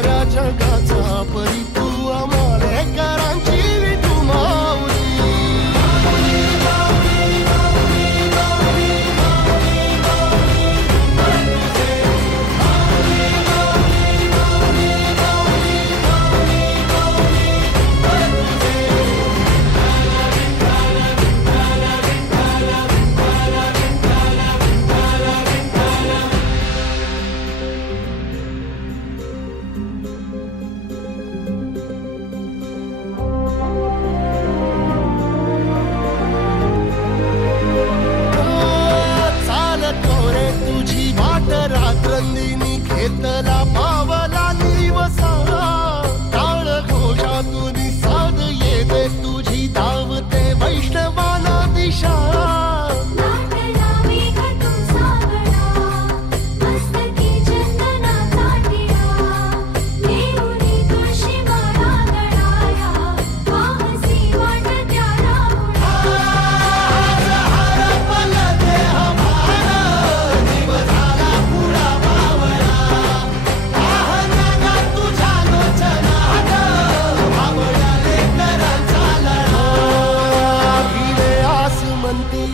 साऱ्या जगाचा परी तू आमालेकरांची विठू माऊली. रात्रंदिनी घेतला पावला दिवसा टाळ घोषातून साध येते तुझी धावते वैष्णवाना दिशा.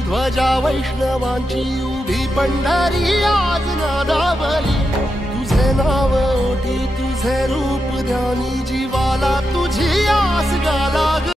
ध्वजा वैष्णवांची उभी पंढरी आज नादावली. तुझे नाव ओठी तुझे रूप ध्यानी जीवाला तुझी आस गाला.